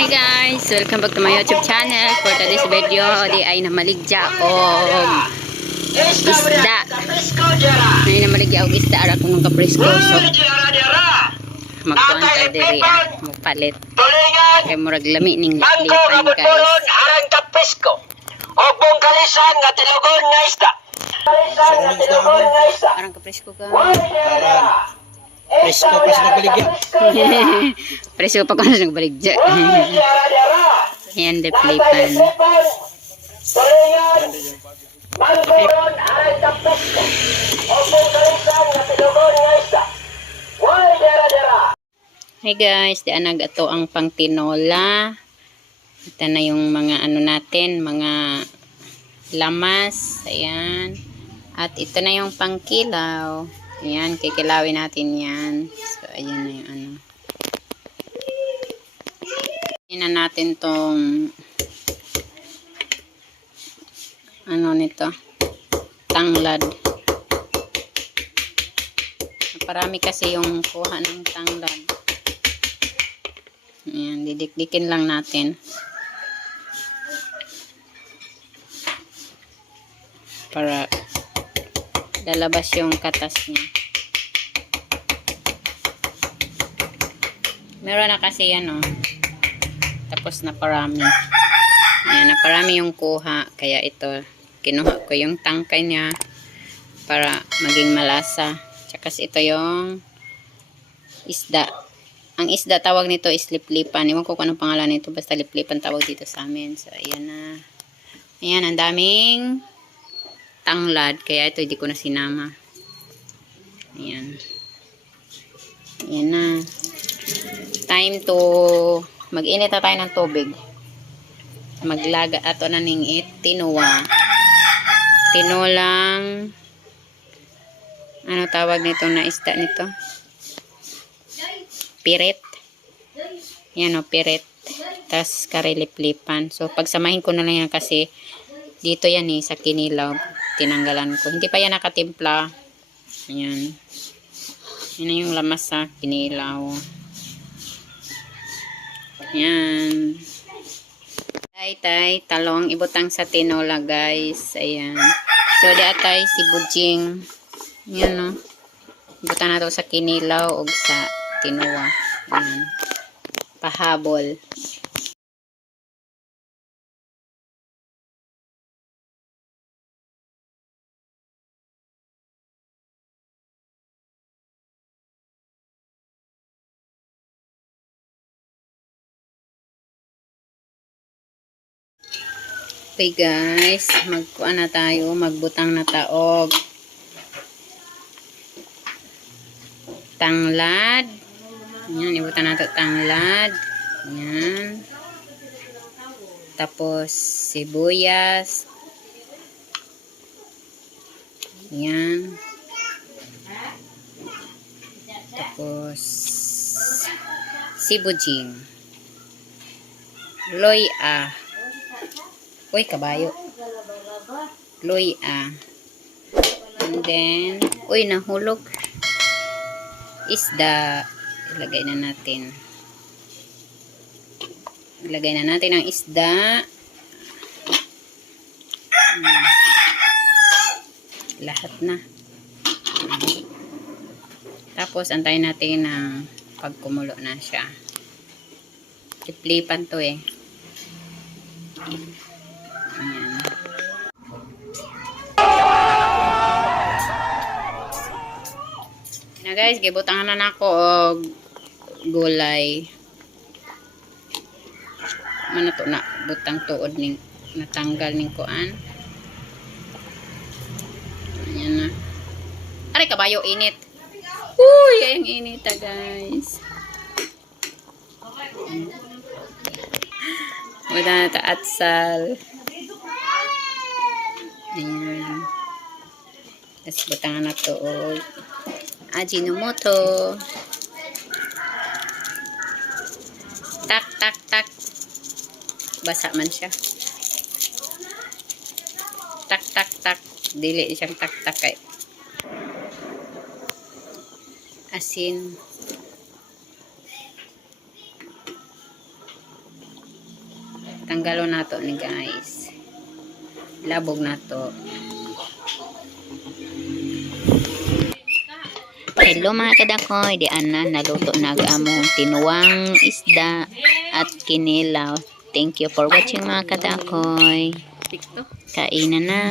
Hi guys! Welcome back to my YouTube channel. For today's video, di ay namaligya o isda. Ay namaligya o isda. Ara kung kapresko. So, magkuhan tayo diri. Magpalit. Kaya murag lami ning lipan guys. Harang kapresko. Og mong kalisan nga tilugon nga isda. Arang kapresko ka. Presko pa siya nagbaligya. Presko pa ko na nagbaligya. Ayan, deplipan. Hey guys, di anag ato ang pangtinola. Ito na yung mga ano natin, mga lamas. Ayan. At ito na yung pangkilaw. Ayan, kikilawin natin yan. So, ayan na yung ano. Ayan na natin tong ano nito. Tanglad. Parami kasi yung kuha ng tanglad. Ayan, didikdikin lang natin. Para lalabas yung katas niya. Meron na kasi yan tapos na parami. Ayan, na parami yung kuha. Kaya ito, kinuha ko yung tangkay niya para maging malasa. Tsaka ito yung isda. Ang isda tawag nito is liplipan. Iwan ko kung anong pangalan nito. Basta liplipan tawag dito sa amin. So, ayan na. Ayan, ang daming tanglad. Kaya ito hindi ko na sinama. Ayan. Ayan na. Time to mag-init na tayo ng tubig. Maglaga ato na ning tinuwa. Tinolang ano tawag nito na isda nito? Pirit. Yan pirit. Tas kariliplipan. So pagsamahin ko na lang yan kasi dito yan sa kinilaw. Tinanggalan ko. Hindi pa yan nakatimpla. Ayan. Yan yung lamas sa kinilaw. Ayan. Tay, talong ibutang sa tinola guys. Ayan. So di atay si Bujing. Ayan Ibutang na to sa kinilaw o sa tinuwa. Ayan. Pahabol. Okay guys, magkuha na tayo, magbutang na taog. Tanglad. Ayan, ibutang na ito tanglad. Ayan. Tapos sibuyas. Ayan. Tapos sibujing. Loy-a. Uy, kabayo. Loy-a. And then, uy, nahulog. Isda. Ilagay na natin. Ilagay na natin ang isda. Lahat na. Tapos, antayin natin na pagkumulo na siya. Tiplipan to Ayan. Na guys, gibutangan na nako og gulay. Mana to na butang tuod ning natanggal ning kuan. Ayan na. Aray kabayo init. Uy, ang init guys. Wala na ta atsal. Ayan. Tapos butangan na to og Ajinomoto. Tak, tak, tak. Basa man siya. Tak, tak, tak. Dili siyang tak, tak kay. Asin. Tanggalo na to ni guys. Labog na to. Hello mga kadakoy, di ana naluto na among tinuwang isda at kinilaw. Thank you for watching mga kadakoy. Kainan na.